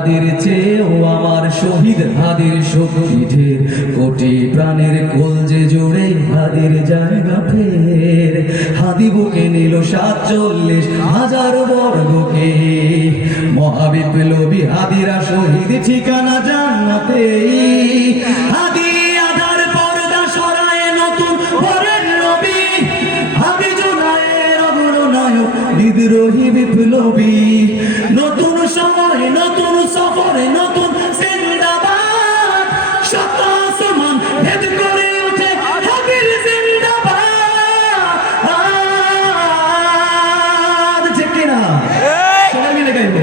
হাদির চেয়েও আমার শহীদ হাদির শহীদের কোটি প্রাণের কলজে জোড়ে হাদির জায়গা ফের হাদি বুকে নিল 47,000 বর্গকে মহাবিপ্লবী হাদিরা শহীদ ঠিকানা জান্নাতে হাদি আধার পর্দা সরায় নতুন ভোরের রবি হাদি জুলাইয়ের অগ্রনায়ক বিদ্রোহী বিপ্লবী নতুন সময় নতুন সফরে নতুন জিন্দাবাদ শত আসমান ভেদ করে উঠে হাদির জিন্দাবাদ ঠিক কিনা সবাই মিলে গাইব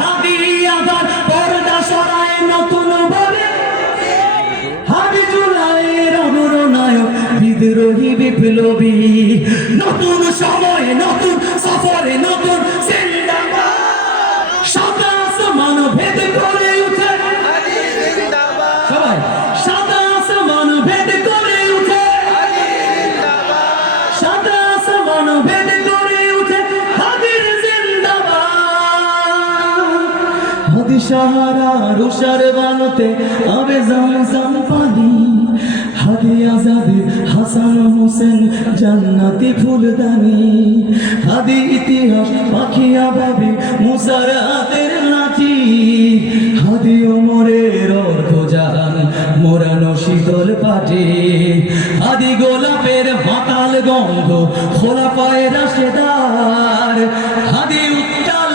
হাদি আধার পর্দা সরায় নতুন ভোরে হাদি জুলাইয়ের অগ্রনায়ক বিদ্রোহী বিপ্লবী নতুন সময় নতুন সফরে নতুন জিন্দাবাদ শত আসমান ভেদ করে উঠে সবাই শত আসমান ভেদ করে উঠে শত আসমান ভেদ করে উঠে হাদির জিন্দাবাদ হাদি সাহারা রুশার বানুতে আবে জমজম পানি হাদি আজাদে হাসান হোসেন জান্নাতি ফুলদানি হাদি ইতিহাস পাখিয়া ভাবি মুসার হাতের লাঠি হাদি ওমরের অর্ধ জাহান মোরানো শীতল পাটি হাদি গোলাপের মাতাল গন্ধ খোলাফায়ে রাশেদার হাদি উত্তাল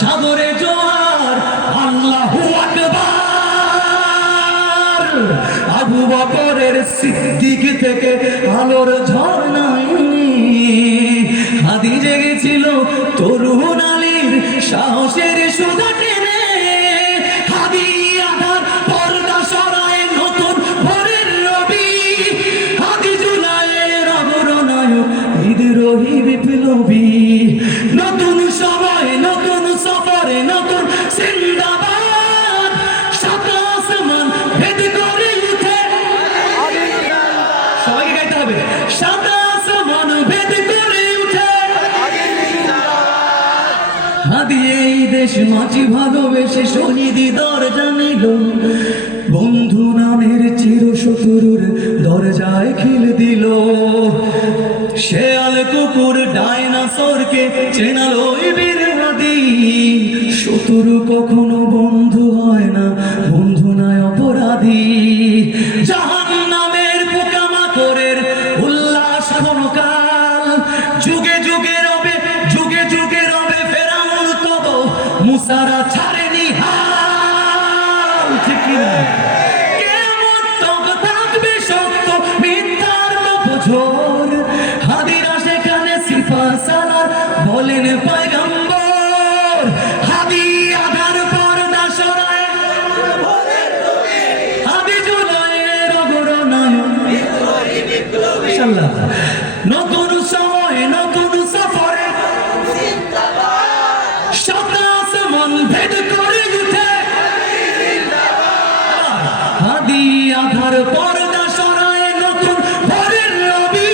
সাগরে জোয়ার আল্লাহু আকবার আবু বকরের সিদ্দিক থেকে আলোর ঝর্ণায় হাদি জেগেছিল তরুণ আলীর সাহসের সুধা টেনে হাদি আধার পর্দা সরায় নতুন ভোরের রবি হাদি জুলাইয়ের অগ্রনায়ক বিদ্রোহী বিপ্লবী নতুন সময় নতুন সফরে নতুন জিন্দাবাদ শত আসমান ভেদ করে উঠে সবাইকে গাইতে হবে শত আসমান ভেদ করে উঠে হাদি এই দেশ মাঝি ভালোবেসে শহীদি দরজা নিল বন্ধু নামের চির শত্রুর দরজায় খিল দিল শেয়াল কুকুর ডাইনোসরকে চেনালো বীর হাদি শত্রু কখনো বন্ধু হয় না বন্ধু নয় অপরাধী জাহান্নামের পোকামাকড়ের উল্লাস ক্ষণকাল যুগে যুগে রবে ফেরাউন তব মুসারা ছাড়েনি হাল ঠিক কিনা কেমন তবে থাকবে সত্য মিথ্যার উপঝোর হাদিরা সেখানে সিফা সালার বলেন পয়গম্বর হাদি আধার পর্দা সরায় হাদি জুলাইয়ের অগ্রনায়ক ইনশাআল্লাহ নতুন সময় নতুন সফরে শত আসমান ভেদ করে উঠে হাদি আধার পর্দা সরায় নতুন ভোরের রবি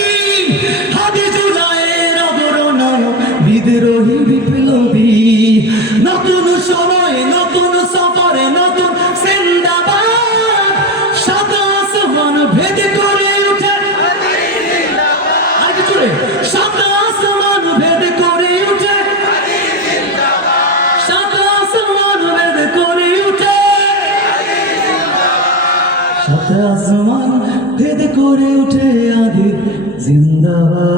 হাদি জুলাইয়ের অগ্রনায়ক বিদ্রোহী বিপ্লবী নতুন সময় নতুন সফরে নতুন জিন্দাবাদ শত আসমান ভেদ করে উঠে শত আসমান ভেদ করে উঠে শত আসমান ভেদ করে উঠে শত আসমান ভেদ করে উঠে আদি জিন্দাবাদ।